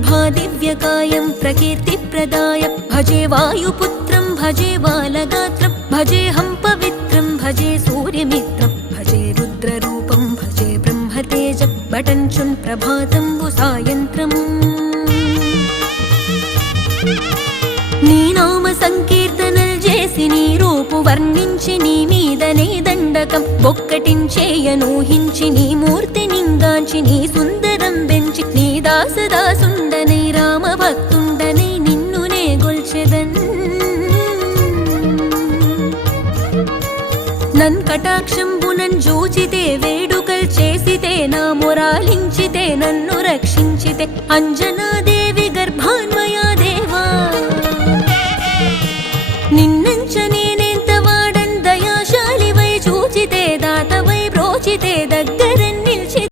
ప్రభాదివ్యకాయం ప్రకీర్తిప్రదాయ భజే వాయుపుత్రం భజే బాలగాత్రం భజేహం పవిత్రం భజే సూర్యమిత్రం భజే రుద్రరూపం భజే బ్రహ్మతేజం బటంచున్ ప్రభాతంబు సాయంత్రము నీ నామ సంకీర్తనల్ చేసి నీ రూపు వర్ణించి నీ మీదనే దండకం ఒక్కటించేయనూహించి నీ మూర్తి నింగాంచి నీ సుందరం బెంచి నీ దాసదాసుండనై రామ భక్తుండనై నిన్నునే గొల్చెదన్ నన్ కటాక్షంబునన్ జూచితే వేడుకల్ చేసితే నా మొరాలించితే నన్ను రక్షించితే అంజనా